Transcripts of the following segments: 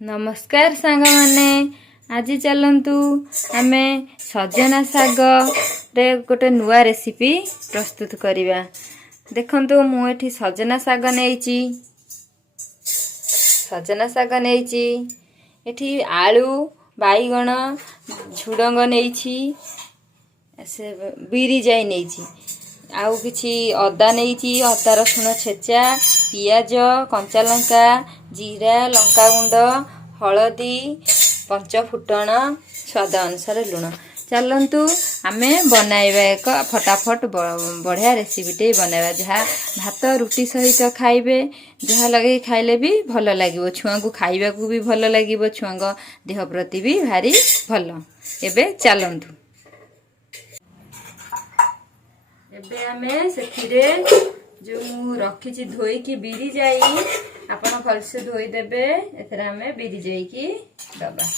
नमस्कार सांग माने। आज चलतु आमे सजना साग रे गोटे नुआ रेसिपी प्रस्तुत करिबा। देखंतु मु एठी सजना साग नेइची। सजना साग नेइची एठी आलू बाईगण झुडंग नेइची से बीरी जाई नेइची आउ किछि अदा नेइची अदा रसुण छेचा पियाज कंचा लंका जीरा लंका गुंड हलदी पंच फुटण स्वाद अनुसार लुण। चलतु आमे बनाइबा एक फटाफट बढ़िया रेसिपीटे बनाइबा जहाँ भात रुटी सहित खाइबे जहाँ लगे खाइले भी भल लागिबो छुआ को खाइबा को भी भल लागिबो छुआ देह प्रति भी भारी भल। एबे चलतु एबे आमे सेथिरे जो मु रखिछि धोई की बीरी जाई आपण भलसे धोई देबे। एथरा आमे बीरी जाई की दबा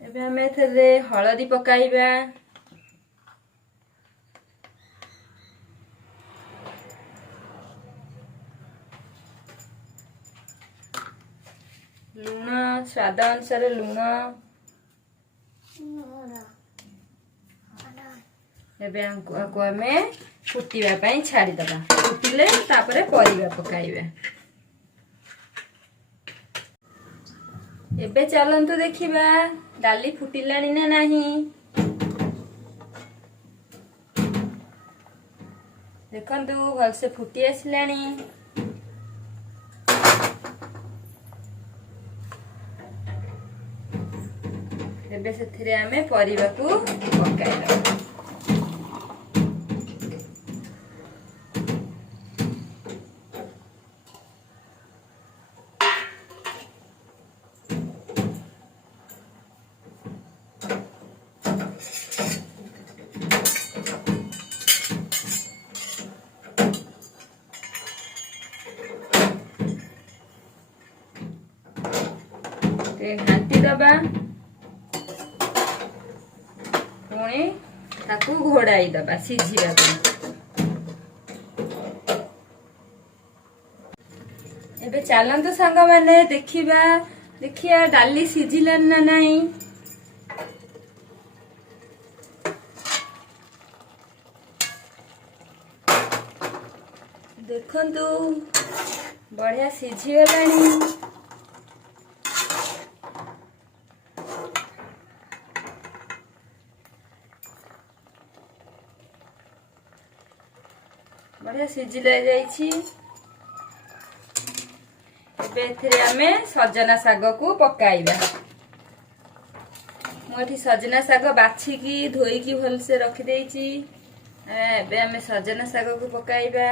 एबे आमे एथरे हळदी पकाइबा लुण स्वाद अनुसार लुण एबे आको आमे फुटिबा पई छाडी दबा। फुटिले तापरे परिबा पकाइबा। एबे चलंतु देखिबा डाली फुटिलानी ना नाही। देखंतु भलसे फुटी आसिलानी। एबे सेथिरे आमे परिबा को पकाइबा। घाटी दबा पुणी ताकू घोड़ाई दबा सिझिबा ପାଇଁ। एबे चलंतु सांग माने देखिया डाली सिझिलान ना नाही। देखंतु बढ़िया सिझी गलानी। बढ़िया सिझिला जाइछि। एबे एथिरे आमे सजना साग को पकाइबा। मोठी सजना साग बाछि की धोई की भल से रखि देइछि। एबे आमे सजना साग को पकाइबा।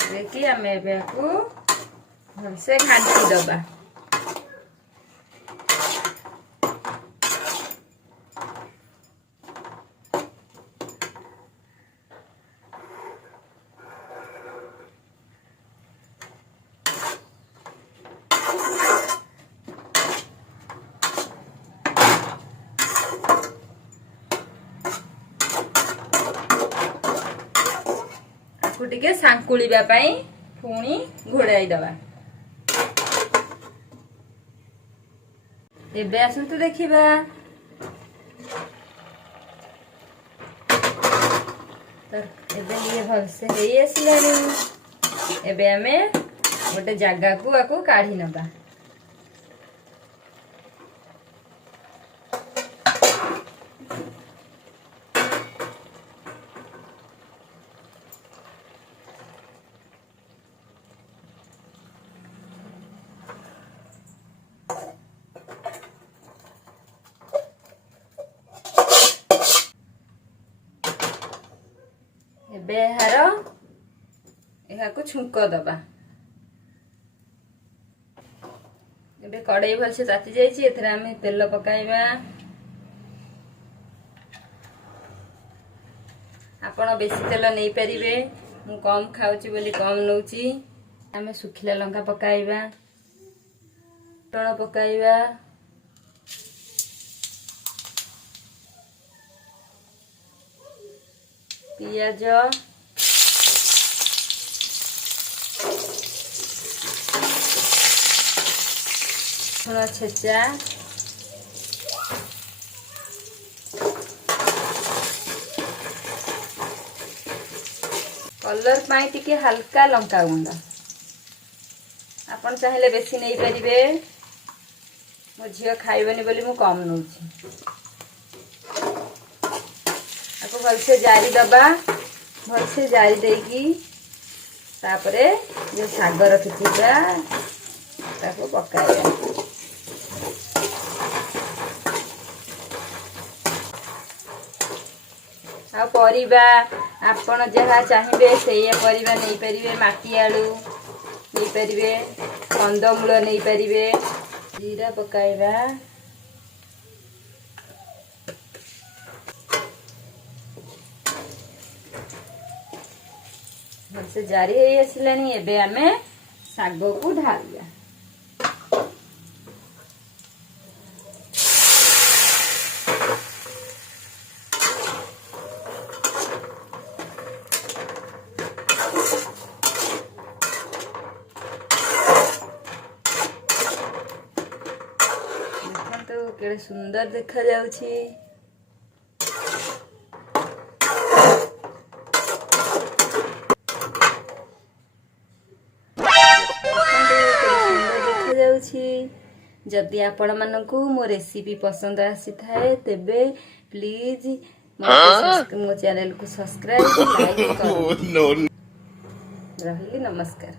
देखी आमे एबे को भलसे घांटी दबा। टिके सांकुळीबा पई पुणी घोड़ाई दबा। एबे आसंतु देखिबा तो एबे ये भलसे हेई आसिलानी। एबे आमे गोटे जागा को आको काढी नबा। ଏବେ ଏହାକୁ ଛୁଙ୍କ ଦବା। ଏବେ କଡ଼େଇ ଭଲସେ ତାତି ଯାଇଛି, ଏଥିରେ ଆମେ ତେଲ ପକାଇବା। ଆପଣ ବେଶୀ ତେଲ ନେଇପାରିବେ, ମୁଁ କମ୍ ଖାଉଛି ବୋଲି କମ୍ ନଉଛି। ଆମେ ଶୁଖିଲା ଲଙ୍କା ପକାଇବା, ଫୁଟଣ ପକାଇବା, ପିଆଜ, ରସୁଣ ଛେଚା, କଲର୍ ପାଇଁ ଟିକେ ହାଲକା ଲଙ୍କା ଗୁଣ୍ଡ, ଆପଣ ଚାହିଁଲେ ବେଶୀ ନେଇପାରିବେ, ମୋ ଝିଅ ଖାଇବନି ବୋଲି ମୁଁ କମ୍ ନଉଛି। ତାକୁ ଭଲସେ ଜାରି ଦବା, ଭଲସେ ଜାରି ଦେଇକି ତାପରେ ଯେଉଁ ଶାଗ ରଖିଥିବା ତାକୁ ପକାଇବା। ଆଉ ପରିବା ଆପଣ ଯାହା ଚାହିଁବେ ସେଇଆ ପରିବା ନେଇପାରିବେ। ମାଟି ଆଳୁ ନେଇପାରିବେ, କନ୍ଦମୂଳ ନେଇପାରିବେ। ଜିରା ପକାଇବା, ଭଲସେ ଜାରି ହେଇ ଆସିଲାଣି। ଏବେ ଆମେ ଶାଗକୁ ଢାଳିବା। ଦେଖନ୍ତୁ କେଡ଼େ ସୁନ୍ଦର ଦେଖାଯାଉଛି। जदि आपण मानकु मो रेसिपी पसंद आसीथाए तेबे प्लीज मो चैनल को सब्सक्राइब लाइक करो। रही नमस्कार।